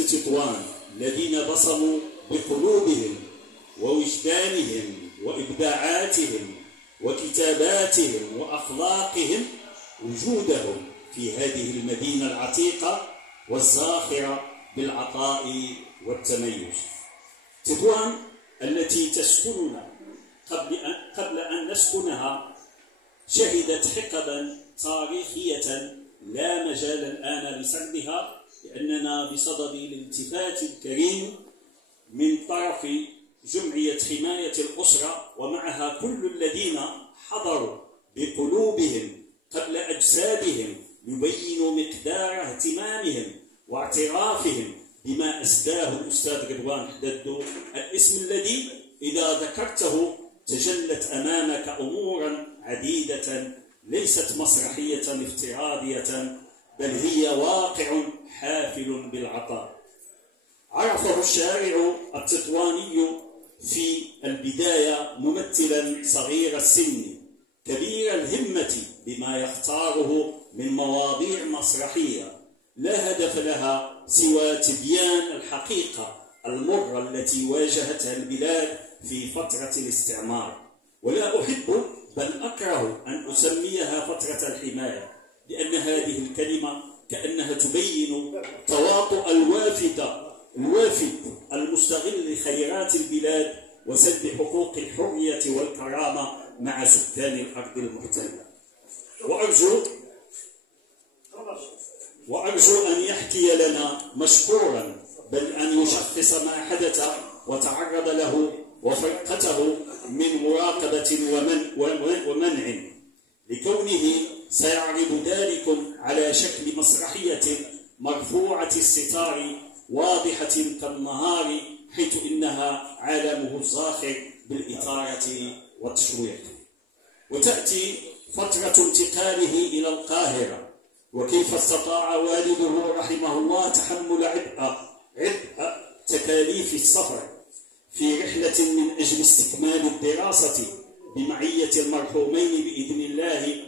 تطوان الذين بصموا بقلوبهم ووجدانهم وإبداعاتهم وكتاباتهم وأخلاقهم وجودهم في هذه المدينة العتيقة والزاخرة بالعطاء والتميز. تطوان التي تسكننا قبل أن نسكنها شهدت حقبا تاريخية لا مجال الآن لسردها، لأننا بصدد الالتفات الكريم من طرف جمعية حماية الأسرة ومعها كل الذين حضروا بقلوبهم قبل أجسادهم يبينوا مقدار اهتمامهم واعترافهم بما أسداه الأستاذ رضوان حددو، الاسم الذي إذا ذكرته تجلت أمامك أمورا عديدة ليست مسرحية افتراضية، بل هي واقع حافل بالعطاء. عرفه الشارع التطواني في البداية ممثلا صغير السن كبير الهمة بما يختاره من مواضيع مسرحية لا هدف لها سوى تبيان الحقيقة المرة التي واجهتها البلاد في فترة الاستعمار. ولا أحب بل أكره أن أسميها فترة الحماية، لأن هذه الكلمة كأنها تبين تواطؤ الوافد المستغل لخيرات البلاد وسلب حقوق الحرية والكرامة مع سكان الأرض المحتلة. وأرجو أن يحكي لنا مشكورا بل أن يشخص ما حدث وتعرض له وفرقته من مراقبة ومنع، لكونه سيعرض ذلك على شكل مسرحية مرفوعة الستار واضحة كالنهار، حيث إنها عالمه الزاخر بالإثارة والتشويق. وتأتي فترة انتقاله إلى القاهرة، وكيف استطاع والده رحمه الله تحمل عبء تكاليف السفر في رحلة من أجل استكمال الدراسة بمعية المرحومين بإذن الله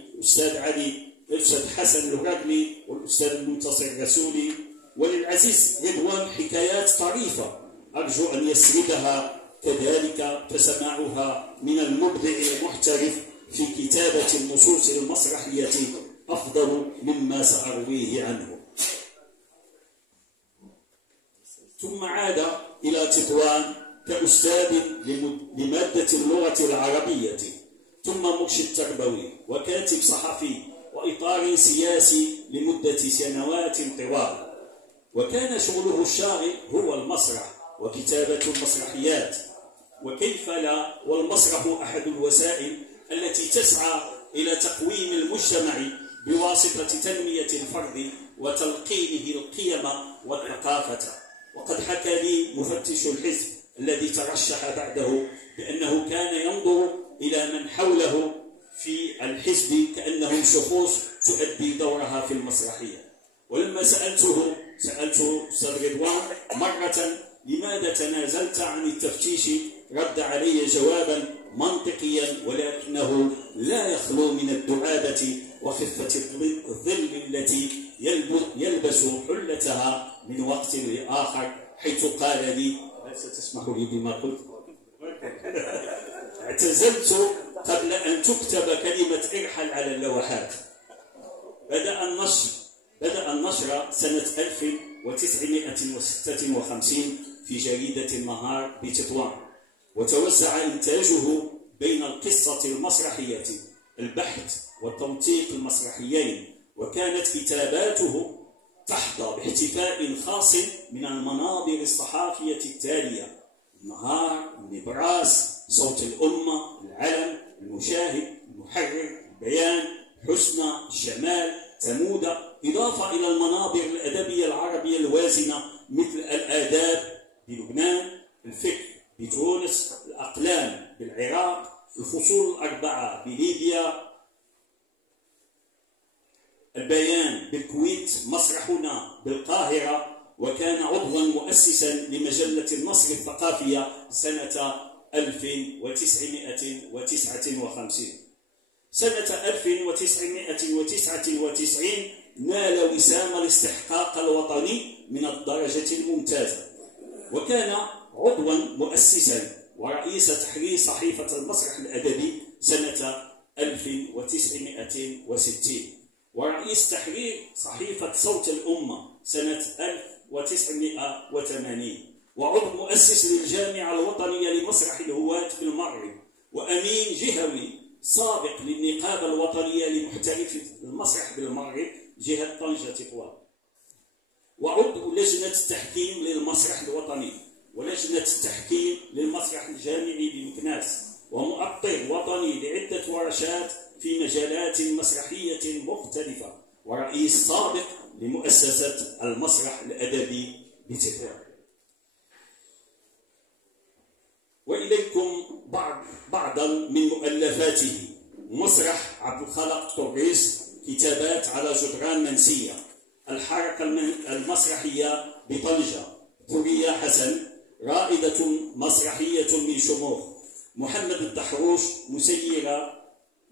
الأستاذ حسن الرجلي والأستاذ المنتصر الرسولي. وللعزيز رضوان حكايات طريفة أرجو أن يسردها كذلك، فسماعها من المبدع المحترف في كتابة النصوص المسرحية أفضل مما سأرويه عنه. ثم عاد إلى تطوان كأستاذ لمادة اللغة العربية، ثم مرشد تربوي وكاتب صحفي وإطار سياسي لمدة سنوات طوال. وكان شغله الشاغل هو المسرح وكتابة المسرحيات، وكيف لا، والمسرح أحد الوسائل التي تسعى إلى تقويم المجتمع بواسطة تنمية الفرد وتلقينه القيم والثقافة. وقد حكى لي مفتش الحزب الذي ترشح بعده بأنه كان ينظر إلى من حوله في الحزب كأنهم شخوص تؤدي دورها في المسرحية. ولما سألته أستاذ رضوان مرة لماذا تنازلت عن التفتيش، رد علي جوابا منطقيا ولكنه لا يخلو من الدعابة وخفة الظل التي يلبس حلتها من وقت لآخر، حيث قال لي: ستسمح لي بما قلت؟ اعتزلت قبل أن تكتب كلمة ارحل على اللوحات. بدأ النشر سنة 1956 في جريدة النهار بتطوان، وتوزع إنتاجه بين القصة المسرحية، البحث والتنطيق المسرحيين. وكانت كتاباته تحظى باحتفاء خاص من المنابر الصحافية التالية: النهار، النبراس، صوت الأمة، العلم، المشاهد، المحرر، البيان، حسنى، الشمال، ثمود، إضافة إلى المنابر الأدبية العربية الوازنة مثل الآداب بلبنان، الفكر بتونس، الأقلام بالعراق، الفصول الأربعة بليبيا، البيان بالكويت، مسرحنا بالقاهرة. وكان عضوا مؤسسا لمجلة النصر الثقافية سنة 1959. سنة 1999 نال وسام الاستحقاق الوطني من الدرجة الممتازة. وكان عضوا مؤسسا ورئيس تحرير صحيفة المسرح الأدبي سنة 1960، ورئيس تحرير صحيفة صوت الأمة سنة 1980، وعضو مؤسس للجامعة الوطنية لمسرح الهواة في المغرب، وأمين جهوي سابق للنقابة الوطنية لمحترفي المسرح بالمغرب جهة طنجة تطوان، وعضو لجنة التحكيم للمسرح الوطني ولجنة التحكيم للمسرح الجامعي بمكناس، ومؤطر وطني لعدة ورشات في مجالات مسرحية مختلفة، ورئيس سابق لمؤسسة المسرح الأدبي بتطوان. وإليكم بعضا من مؤلفاته: مسرح عبد الخالق طريس، كتابات على جدران منسية، الحركة المسرحية بطنجة، ثريا حسن، رائدة مسرحية من شموخ، محمد الدحروش،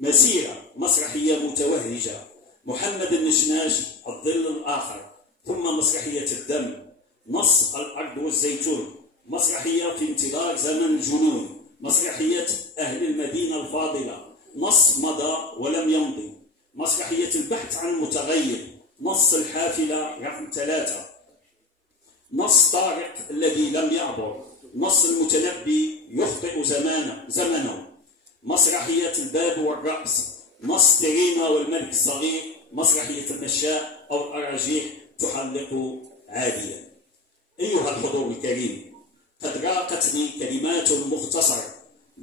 مسيرة مسرحية متوهجة، محمد النشناش، الظل الآخر، ثم مسرحية الدم، نص الأرض والزيتون، مسرحية في انتظار زمن الجنون، مسرحية أهل المدينة الفاضلة، نص مضى ولم يمضي، مسرحية البحث عن متغير، نص الحافلة رقم 3، نص طارق الذي لم يعبر، نص المتنبي يخطئ زمنه، مسرحية الباب والرأس، نص ترينا والملك الصغير، مسرحية المشاء أو الأراجيح تحلق عاديا. أيها الحضور الكريم، قد راقتني كلمات مختصرة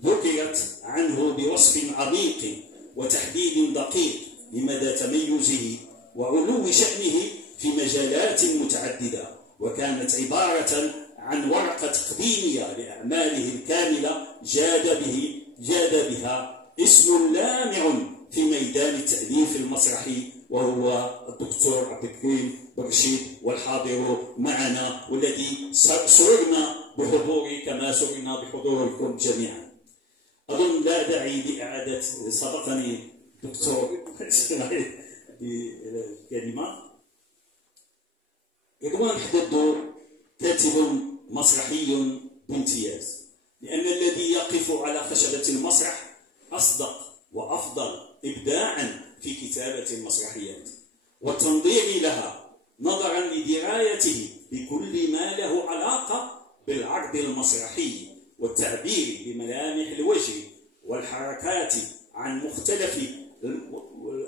ذكرت عنه بوصف عميق وتحديد دقيق لمدى تميزه وعلو شأنه في مجالات متعددة، وكانت عبارة عن ورقة قديمية لأعماله الكاملة جاد بها اسم لامع في ميدان التأليف المسرحي، وهو الدكتور عبد الكريم برشيد، والحاضر معنا والذي سررنا بحضوره كما سررنا بحضوركم جميعا. أظن لا داعي لإعادة، سبقني دكتور بالكلمة. رضوان حددو كاتب مسرحي بامتياز، لأن الذي يقف على خشبة المسرح أصدق وأفضل إبداعا في كتابة المسرحيات والتنظير لها، نظرا لدرايته بكل ما له علاقة بالعرض المسرحي والتعبير بملامح الوجه والحركات عن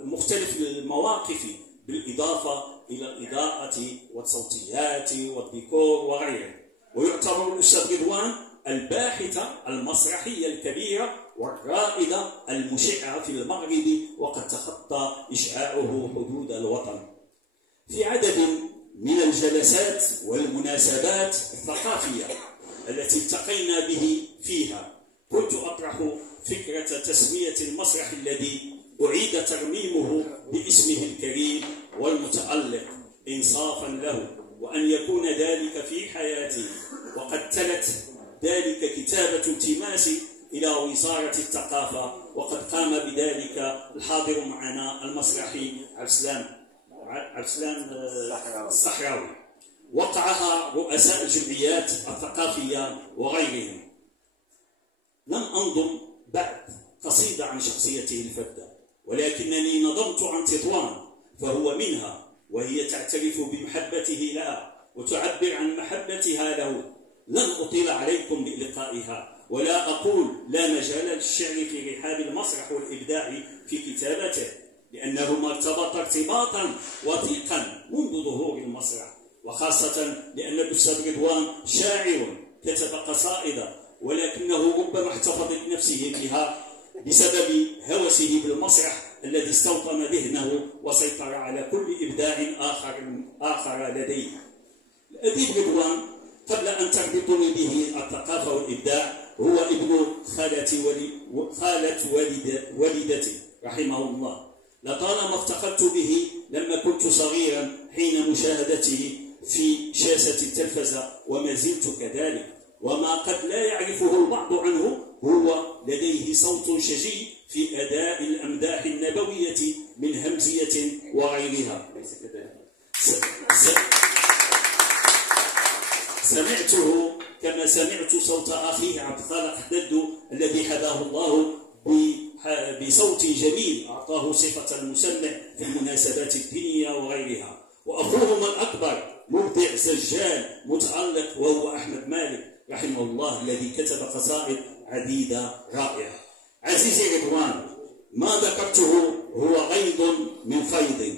مختلف المواقف، بالإضافة إلى الإضاءة والصوتيات والديكور وغيره. ويعتبر الأستاذ رضوان الباحثة المسرحية الكبيرة والرائدة المشعة في المغرب، وقد تخطى إشعاعه حدود الوطن. في عدد من الجلسات والمناسبات الثقافية التي التقينا به فيها كنت أطرح فكرة تسمية المسرح الذي أعيد ترميمه باسمه الكريم والمتألق إنصافا له، وأن يكون ذلك في حياته. وقد تلت ذلك كتابة التماس إلى وزارة الثقافة، وقد قام بذلك الحاضر معنا المسرحي عبد السلام الصحراوي، وقعها رؤساء الجمعيات الثقافية وغيرهم. لم أنظم بعد قصيدة عن شخصيته الفذة، ولكنني نظمت عن تطوان فهو منها، وهي تعترف بمحبته لها وتعبر عن محبتها له. لن أطيل عليكم بإلقائها، ولا أقول لا مجال للشعر في رحاب المسرح والإبداع في كتابته، لأنهما ارتبط ارتباطا وثيقا منذ ظهور المسرح، وخاصة لأن الأستاذ رضوان شاعر كتب قصائد، ولكنه ربما احتفظ بنفسه بها بسبب هوسه بالمسرح الذي استوطن ذهنه وسيطر على كل إبداع آخر لديه. الأديب رضوان قبل أن تربطني به الثقافة والإبداع هو ابن خالة والدتي رحمه الله. لطالما افتخرت به لما كنت صغيرا حين مشاهدته في شاشة التلفزة، وما زلت كذلك. وما قد لا يعرفه البعض عنه، هو لديه صوت شجي في أداء الأمداح النبوية من همزية وغيرها. صوت أخيه عبد الخالق حداد الذي حباه الله بصوت جميل أعطاه صفة المسمع في المناسبات الدينية وغيرها. وأخوهما الأكبر مبدع سجال متألق وهو أحمد مالك رحمه الله الذي كتب قصائد عديدة رائعة. عزيزي رضوان، ما ذكرته هو غيض من فيض،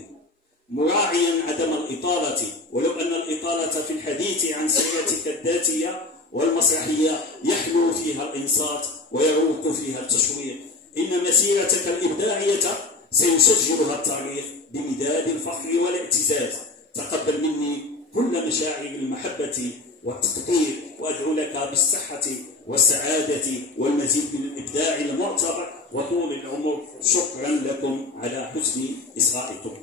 مراعيا عدم الإطالة، ولو أن الإطالة في الحديث عن سيرتك الذاتية والمسرحية يحلو فيها الإنصات ويروق فيها التشويق. إن مسيرتك الإبداعية سيسجلها التاريخ بمداد الفخر والاعتزاز. تقبل مني كل مشاعر المحبة والتقدير، وأدعو لك بالصحة والسعادة والمزيد من الإبداع المعتبر وطول العمر. شكرا لكم على حسن إصغائكم.